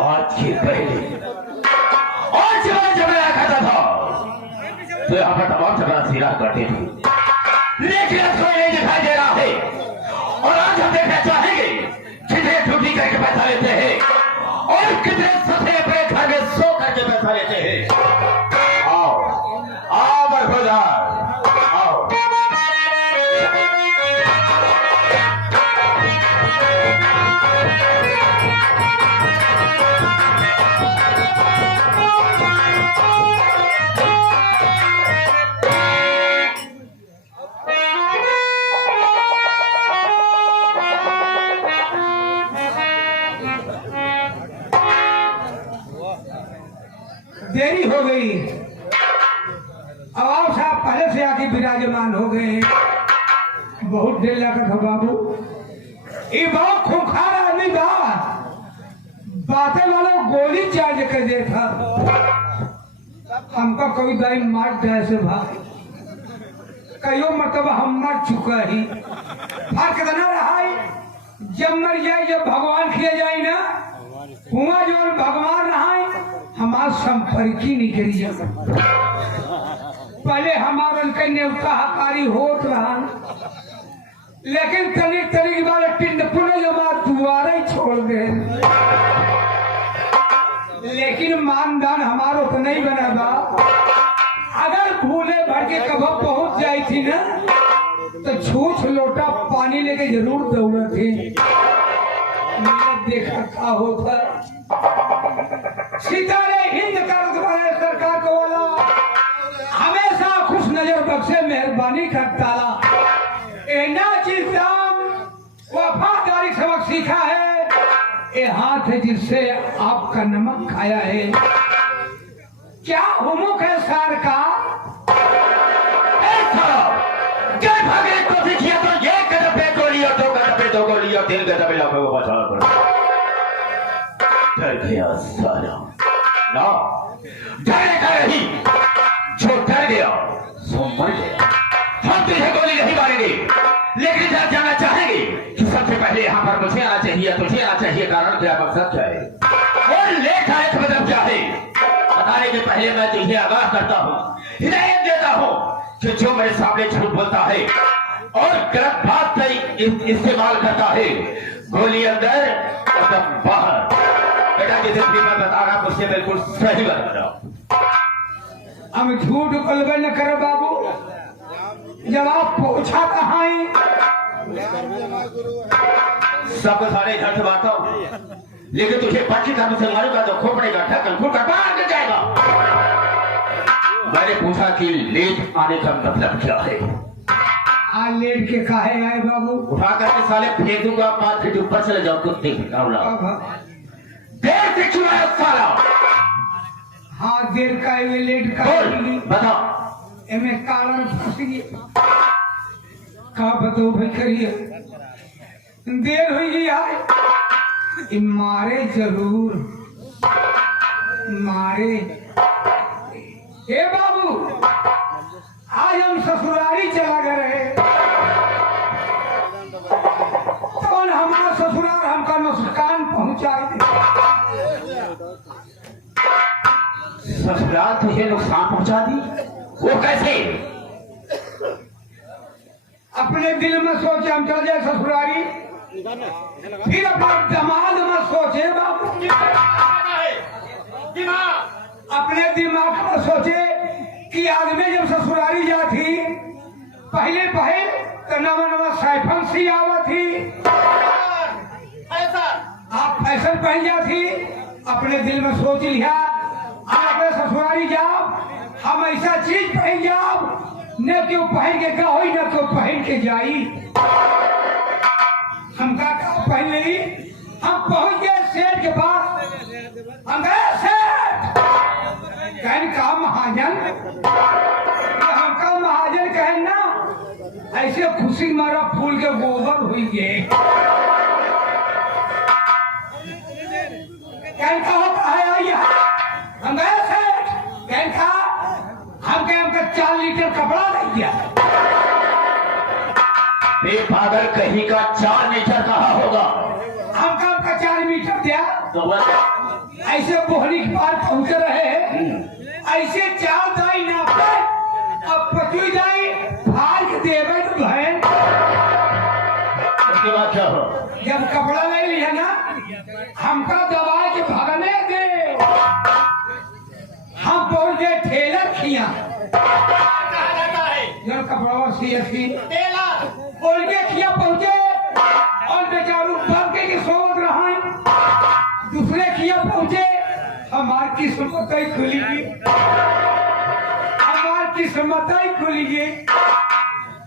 आज के पहले और जब मैं खाता था तो यहाँ पर तमाम झगड़ा सीरा करते थे, लेकिन अब कोई नहीं दिखाई दे रहा है। और आज हम देखना चाहेंगे कितने ड्यूटी करके पैसा लेते हैं और कितने सफे पे घर में सो करके पैसा लेते हैं। आओ आओ बरखुदार आओ। देरी हो गई, अब साहब पहले से आके विराजमान हो गए। बहुत देर लगा था बाबू, ये बहुत खूंखार आदमी था, बातें वाला गोली चार्ज कर दे था। हमका कोई दाई मार जाए से भाई, कईयों मतलब हम मर चुका ही। फर्क तो ना रहा है, जब मर जाए जब भगवान किया जाए ना, हुआ जो भगवान रहा है हमारा संपर्क ही नहीं करी जा। पहले हमारा उनका न्योता हकारी होत रहा, लेकिन तनिक तनिक वाले पिंड पुणे जमा दोबारा ही छोड़ दे। लेकिन मानदान हमारो तो नहीं बना बा। अगर भूले भर के कब पहुंच जाई थी ना तो छूछ लोटा पानी लेके जरूर दौड़ा थी। देखा था होता सितारे हिंद का तुम्हारे सरकार को वाला हमेशा खुश नजर बख्शे मेहरबानी का ताला। एना चीज वफादारी सबक सीखा है, ये हाथ है जिससे आपका नमक खाया है। क्या हुमुक है सार का भागे तो देखिए तो ये कदम पे गोली और 2 कदम पे 2 गोली और 3 कदम पे लाखों को बचा पड़ा। डर गया सारा ना, डरने का नहीं, जो डर गया सो मर गया। हम तुझे गोली नहीं मारेंगे, लेकिन जब जाना चाहेंगे कि सबसे पहले यहाँ पर मुझे आना चाहिए, तुझे आना चाहिए। कारण क्या, मकसद क्या है और लेख आए का मतलब क्या है, बताने के पहले मैं तुझे आगाह करता हूँ, हिदायत देता हूँ कि जो मेरे सामने झूठ बोलता है और गलत बात का इस्तेमाल करता है, गोली अंदर और बाहर। बेटा जिसे भी मैं बता रहा मुझसे बिल्कुल सही बता रहा। हम झूठ कलबे न करो बाबू, जब आप पहुंचा कहाँ है सबको सारे इधर से बांटता हूँ, लेकिन तुझे पट्टी का मुझसे मारूंगा तो खोपड़े का ढक्कन खुल कर बाहर गिर जाएगा। मैंने पूछा कि लेट आने का मतलब क्या है। आज लेट के काहे आए बाबू? उठा करके साले फेंक दूंगा, 5 फीट ऊपर चले जाओ कुत्ते देर से क्यों आया साला? हाँ देर का है, लेट का बताओ। एमे कारण फंस गया का बताओ भाई, करिए देर हुई आए मारे जरूर मारे। हे बाबू आज हम ससुरारी चला गए, तो हमारा ससुराल हमका नुकसान पहुंचाए। ससुराल तुझे नुकसान पहुंचा दी? वो कैसे? अपने दिल में सोचे हम चल जाए ससुरारी, फिर अपने दिमाग में सोचे बाबू, अपने दिमाग में सोचे कि आदमी जब ससुरारी जाती पहले पहले तो नवा नवा साइफन सी आवत थी, आप फैशन पहन जा थी, अपने दिल में सोच लिया हम अपने ससुरारी जाओ, हम ऐसा चीज पहन जाओ न क्यों पहन के का होई न क्यों पहन के जाई। हम का पहन ली, हम पहुंच गए सेठ के पास। हम गए सेठ, कहन का महाजन, हमका महाजन कहन ना ऐसे खुशी मारा फूल के गोबर हुई गए। कहन का होता है आइए, हम गए सेठ, कहन का हमका 4 लीटर कपड़ा नहीं दिया। बेपागल कहीं का 4 मीटर कहाँ होगा? हमका 4 मीटर दिया। तो बस ऐसे बोहनी के पार पहुंच रहे ऐसे 4 दाई ना पाए, अब 25 दाई फाड़ के देवे तो बहन। उसके बाद क्या हो? जब कपड़ा ले लिया ना, हमका दबा के भगने दे। हम पहुंच गए ठेलर खिया, जब कपड़ा सी बोल के खिया पहुंचे और बेचारू बंके की सोच रहा है। दूसरे खिया पहुंचे, हमार किस्मत ही खुली गई, हमार किस्मत ही खुली गई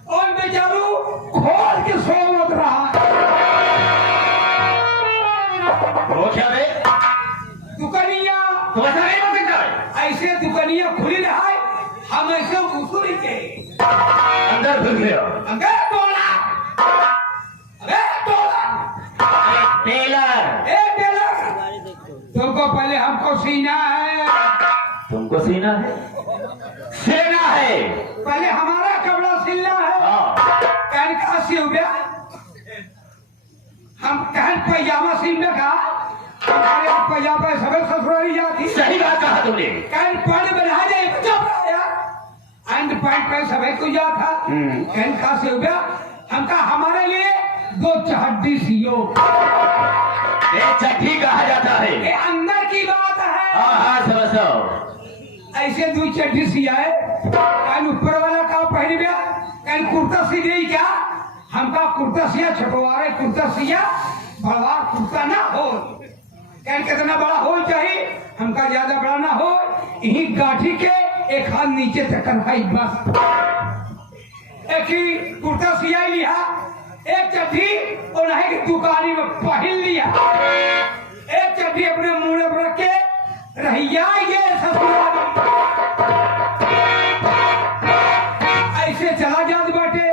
और बेचारू खोल के सोच रहा। वो क्या रे? दुकानिया तो ऐसा नहीं हो सकता है। ऐसे दुकानिया खुली रहा है, हम ऐसे घुसूरी के अंदर घुस गया। अबे टोला, अबे टोला, टेलर, ए टेलर, तुमको पहले हमको सीना है, तुमको सीना है, सेना है, पहले हमारा कपड़ा सिलना है। हाँ। कहन का सिल गया, हम कहन पैजामा सिलने का, हमारे पैजामा सब ससुराली जाती। सही बात कहा तुमने। कहन पैंट बना जाए बच्चा आया, एंड पैंट पे सभी को जा था। कहन का सिल गया, हमका हमारे लिए 2 चड्डी सियो। ये चड्डी कहा जाता है। ये अंदर की बात है। हाँ हाँ समझो। ऐसे 2 चड्डी सियाए, कहन ऊपर वाला का पहन गया, कहन कुर्ता सी दे क्या, हमका कुर्ता सिया छटवारे कुर्ता सिया, बड़ा कुर्ता ना हो। कहन कितना बड़ा हो चाहिए, हमका ज्यादा बड़ा ना हो, यही गाठी के एक हाथ नीचे तक रखाई बस। एक ही कुर्ता सिया लिया, एक चड्डी और नहीं की दुकानी में पहन लिया, एक चड्डी अपने मुंह पर रख के रहिया ये ससुराली। ऐसे चला जात बाटे,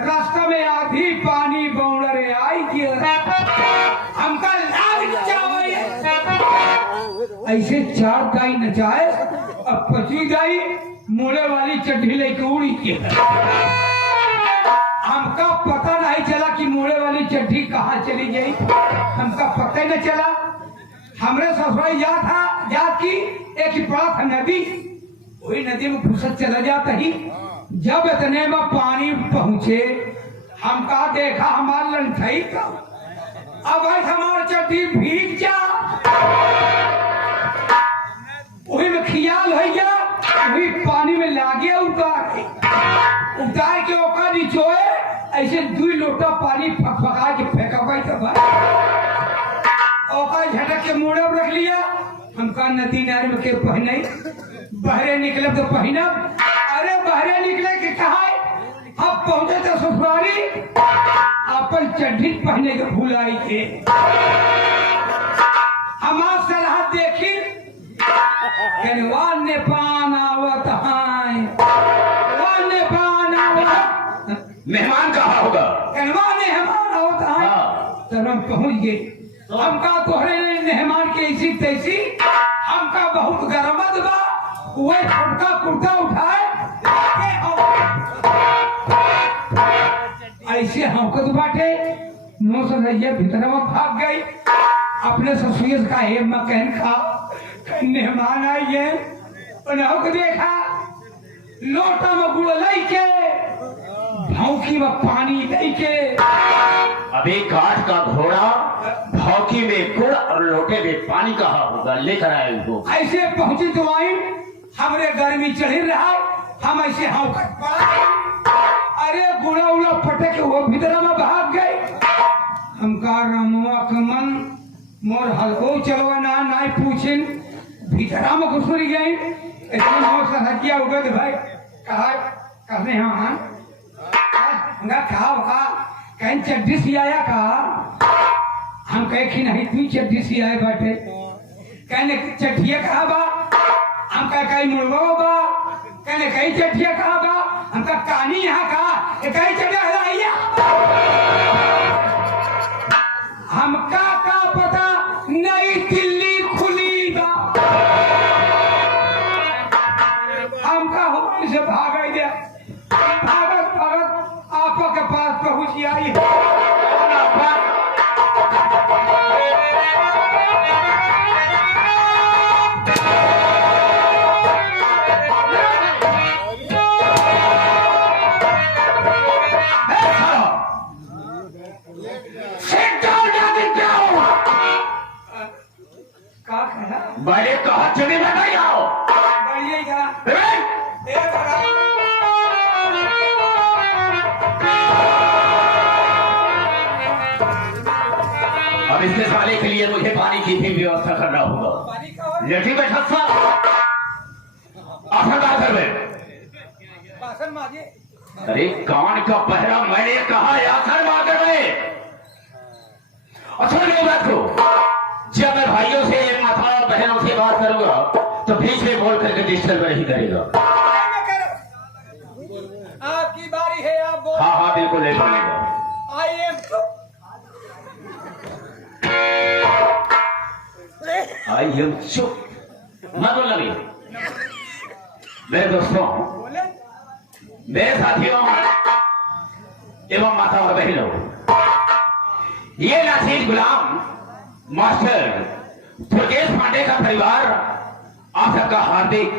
रास्ता में आधी पानी बौड़े आई गया, हमका लाग जावे। ऐसे 4 दाई नचाए और 25 दाई मुड़े वाली चड्डी लेके उड़ी के। हमका पता नहीं चला कि मुड़े वाली चड्डी कहाँ चली गई, हमका पता ही न चला। हमरे ससुराल जात की एक ही पड़ा था नदी, वही नदी में फुसत चला जाता ही। जब इतने में पानी पहुंचे, हमका देखा हमार लंठई का, अब हमार चड्डी भीग जा। वही में खियाल हो गया, वही पानी में लागे उतार के ओका निचोए, ऐसे 2 लोटा पानी फकफका के फेंका पाई तब ओका झटक के मुड़े में रख लिया। हमका नदी नारे में के पहने, बहरे निकले तो पहनब। अरे बहरे निकले कि कहा, अब पहुंचे तो ससुराली, अपन चड्डी पहने के भुलाई के। हमार सलाह देखी, कहनवान ने पान आवत है, वान ने पान आवत, मेहमान कहाँ होगा? कहनवान ने मेहमान आवत है। हाँ। तब हम पहुंच गए, हमका तोहरे मेहमान के ऐसी तैसी, हमका बहुत गरमत बा, वही छोटका कुर्ता उठाए ऐसे हमको बाटे मुँह से रहिए भीतर में भाग गई। अपने ससुर का हेम में कहन खा, मेहमान आई है, उन्हों को देखा लोटा में गुड़ लाई के, भौंकी में पानी लाई के। अभी काठ का घोड़ा भौकी में गुड़ और लोटे में पानी कहाँ होगा, लेकर आए उनको। ऐसे पहुंची तो आई, हमरे गर्मी चढ़ी रहा, हम ऐसे हाँ अरे गुड़ा उड़ा पटे के वो भीतर में भाग गए। हमका रमुआ के मन मोर हल्को चलवा ना नाई पूछिन भीतरा में घुसुरी गई। इतने मोर सरहदिया उगद भाई कहा कहने हाँ कहा भा कहीं चड्डी सी आया कहा। हम कहे कि नहीं तू चड्डी सी आए बाटे। कहने चट्टिया कहा बा। हम कहे कहीं मुर्गा बा। कहने कहीं चट्टिया कहा बा। हम कहा कहानी यहाँ कहा कहीं चढ़ा हलाइया। हमका का पता नई दिल्ली खुली बा। हमका हुआ से भाग गया। भागत भागत आपा के पास पहुंच आई। बड़े कहा चुनी में नहीं आओ। अब इसके साले के लिए मुझे पानी की भी व्यवस्था करना होगा। लेटी बैठा सा आखिरकार कर में। अरे कान का पहरा मैंने कहा आखिर मार में। अच्छा मेरी बात को जब मैं भाइयों से माता बहनों से बात करूंगा तो बीच में बोल करके डिस्टर्ब नहीं करेगा। आपकी बारी है आप बोल। हाँ हाँ बिल्कुल ले बोलेगा। आई एम चुप मत बोलना भी। मेरे दोस्तों मेरे साथियों एवं माता और बहनों ये नासिर गुलाम मास्टर दुर्गेश पांडे का परिवार आप सबका हार्दिक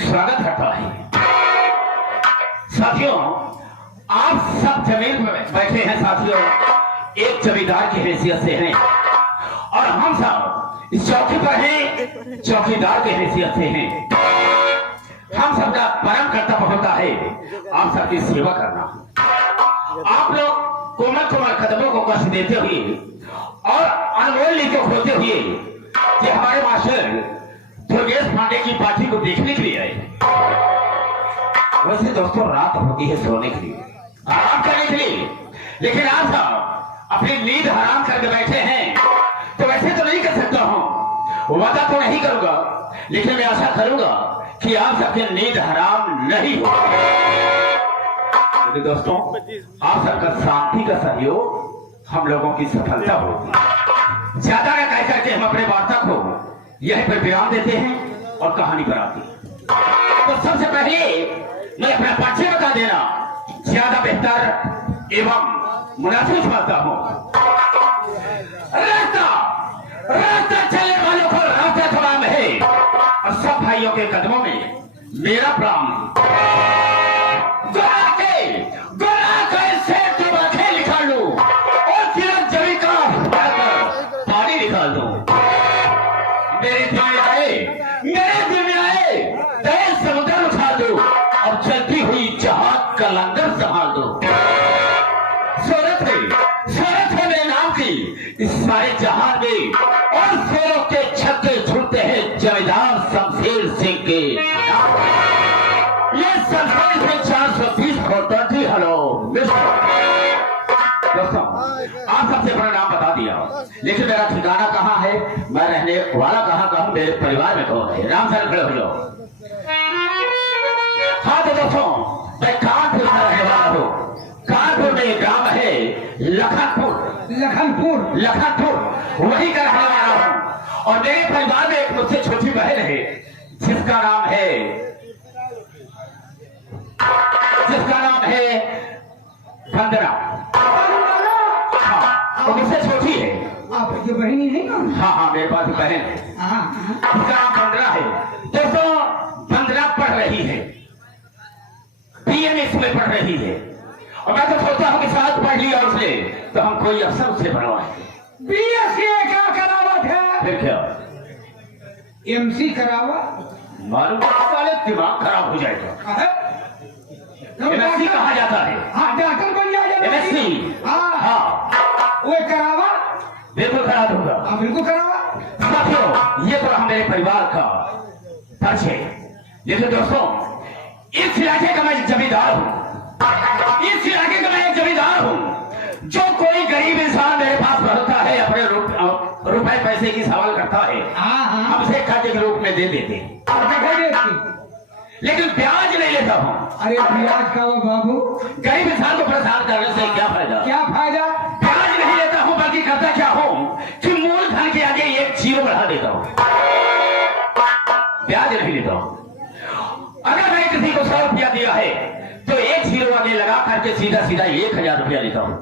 स्वागत करता है। साथियों आप सब जमीन में बैठे हैं। साथियों एक जमींदार की हैसियत से हैं और हम सब इस चौकी पर हैं चौकीदार की हैसियत से हैं। हम सबका परम कर्तव्य होता है आप सबकी सेवा करना। आप लोग कोमल कोमल कदमों को कष्ट देते हुए और अनमोल को खोते हुए कि हमारे मास्टर दुर्गेश पांडे की पार्टी को देखने के लिए आए। वैसे दोस्तों रात होती है सोने के लिए आराम करने के लिए, लेकिन आप सब अपनी नींद हराम करके बैठे हैं तो वैसे तो नहीं कर सकता हूं। वादा तो नहीं करूंगा लेकिन मैं आशा करूंगा कि आप सबकी नींद हराम नहीं हो। दोस्तों आप सबका शांति का सहयोग हम लोगों की सफलता होगी। ज्यादा न कह करके हम अपने वार्ता को यहीं पर विराम देते हैं और कहानी पर आते हैं। तो सबसे पहले मैं अपना परिचय बता देना ज्यादा बेहतर एवं मुनासिब समझता हूं। रास्ता चलने वालों को रास्ता तमाम है और सब भाइयों के कदमों में मेरा प्रणाम है। लंगर संभाल दो। शोहरत है मेरे नाम की इस सारे जहान में और शेरों के छक्के छूटते हैं जमींदार शमशेर सिंह के। ये शमशेर सिंह 420 होता जी। हेलो दोस्तों आप सबसे बड़ा नाम बता दिया लेकिन मेरा ठिकाना कहाँ है, मैं रहने वाला कहाँ का हूँ, मेरे परिवार में कौन है। राम सर खड़े हो जाओ। हाँ तो दोस्तों मैं कानपुर में रहने वाला हूँ। कानपुर में एक ग्राम है लखनपुर वही का रहने वाला हूँ और मेरे परिवार में एक मुझसे छोटी बहन है जिसका नाम है वंदना। हाँ वो मुझसे छोटी है। आपकी बहनी है ना? हाँ हाँ मेरे पास बहन है उसका नाम वंदना है। दोस्तों वंदना पढ़ रही है बीएमएस में पढ़ रही है और मैं तो सोचता हूँ कि साथ पढ़ लिया उसने तो हम कोई अफसर उससे बनवाएंगे। बीएससी क्या करावत है? फिर क्या एमसी करावा? मालूम वाले दिमाग खराब हो जाएगा। एमएससी कहा जाता है। हाँ डॉक्टर बन जाए MSc हाँ हाँ वो करावा, बिल्कुल करा दूंगा। हाँ बिल्कुल करावा। साथियों ये तो रहा मेरे परिवार का परिचय। लेकिन दोस्तों इस इलाके का मैं जमींदार हूँ, इस इलाके का मैं एक जमींदार हूँ। जो कोई गरीब इंसान मेरे पास पहुंचता है अपने रुपए पैसे की सवाल करता है, हाँ हाँ हमसे कर्ज के रूप में दे देते, लेकिन ब्याज नहीं लेता हूँ। अरे ब्याज का वो बाबू, गरीब इंसान को परेशान करने से क्या फायदा? क्या फायदा? ब्याज नहीं लेता हूँ, बल्कि करता क्या हूँ कि मूलधन के आगे एक जीरो बढ़ा देता हूँ। ब्याज नहीं लेता हूँ। अगर मैं किसी को 100 रुपया दिया है तो एक जीरो आगे लगा करके सीधा सीधा 1000 रुपया लेता हूँ।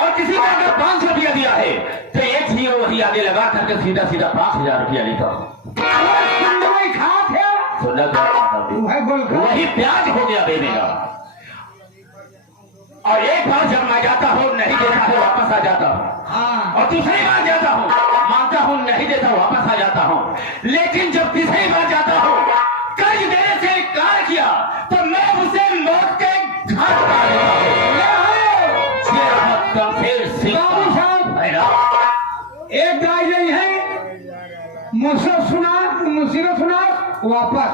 और किसी को अगर 500 रुपया दिया है तो एक जीरो वही आगे लगा करके सीधा सीधा 5000 रुपया लेता हूँ। वही ब्याज हो गया देने का। और एक बार जब मैं जाता हूँ नहीं देता हूँ वापस आ जाता हूँ, और दूसरी बार जाता हूँ मांगता हूँ नहीं देता वापस आ जाता हूँ। लेकिन जब तीसरी बार जाता हूँ कर्ज देने से इनकार किया तो मैं उसे मौत के घाट उतार देता हूँ। एक गाय नहीं है, मुझसे सुना मुसीबत सुना वापस,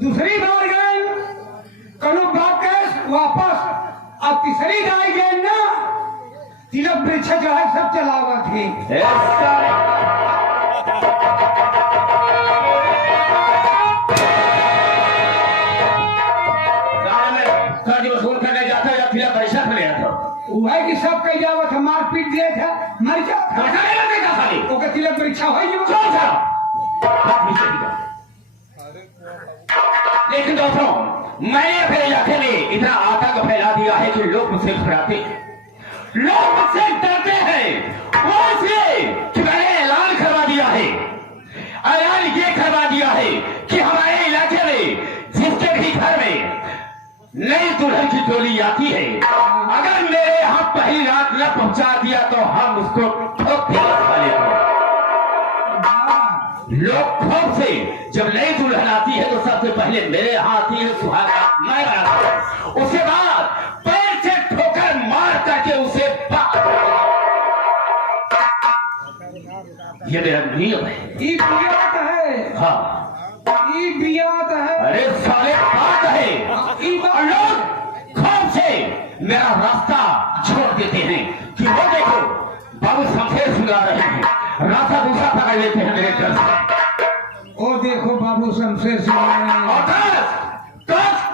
दूसरी बार गए कलो बात कर वापस, अब तीसरी गाय गए ना तिलक वृक्ष जो है सब चलावा थे। कर्ज वसूल करने जाता या तिलक परीक्षा करने जाता वह की सब कही जावत है, मारपीट दिए थे मर जाता ओके तिलक परीक्षा हो। लेकिन दोस्तों मैंने अपने इलाके में इतना आतंक फैला दिया है कि लोग मुझसे घबराते हैं, लोग मुझसे डरते हैं। वो इसलिए कि मैंने ऐलान करवा दिया है, ऐलान ये करवा दिया है कि हमारे इलाके में जिसके भी घर में नई दुल्हन की डोली आती है, अगर मेरे यहाँ पहली रात न पहुंचा दिया तो हम उसको ठोक के खा लेते हैं। लोग खौफ से जब नई दुल्हन आती है तो सबसे पहले मेरे यहाँ आती है, सुहाग रात मैं बनाता हूँ, उसके बाद पैर से ठोकर मार करके उसे ये मेरा नियम है। ये बियात है, हाँ ये बियात है। अरे साले बात है, और लोग खौफ से मेरा रास्ता छोड़ देते हैं कि वो देखो बाबू शमशेर सुना रहे हैं, रास्ता दूसरा पकड़ लेते हैं मेरे घर से। ओ देखो बाबू शमशेर सिंह और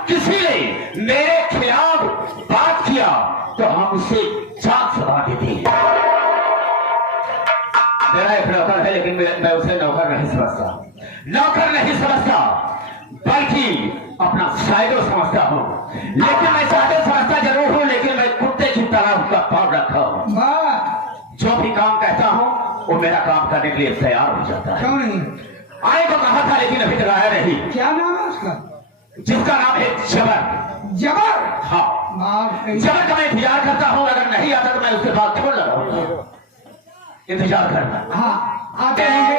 किसी ने मेरे खिलाफ बात किया तो हम उसे जान सुना देते हैं। मेरा एक नौकर है लेकिन मैं उसे नौकर नहीं समझता, नौकर नहीं समझता बल्कि अपना साइडो समझता हूँ। लेकिन मैं साइडो समझता जरूर हूँ, लेकिन मैं कुत्ते की तरह उसका पाव रखा हूँ। जो भी काम कहता हूँ वो मेरा काम करने के लिए तैयार हो जाता है। क्यों नहीं? आए को कहा था लेकिन अभी तक आया नहीं। क्या नाम है उसका? जिसका नाम है जबर। जबर? हाँ जबर का मैं इंतजार करता हूँ, अगर नहीं आता तो मैं उसके बाद छोड़ लगाऊंगा। इंतजार करना। हाँ आते हैं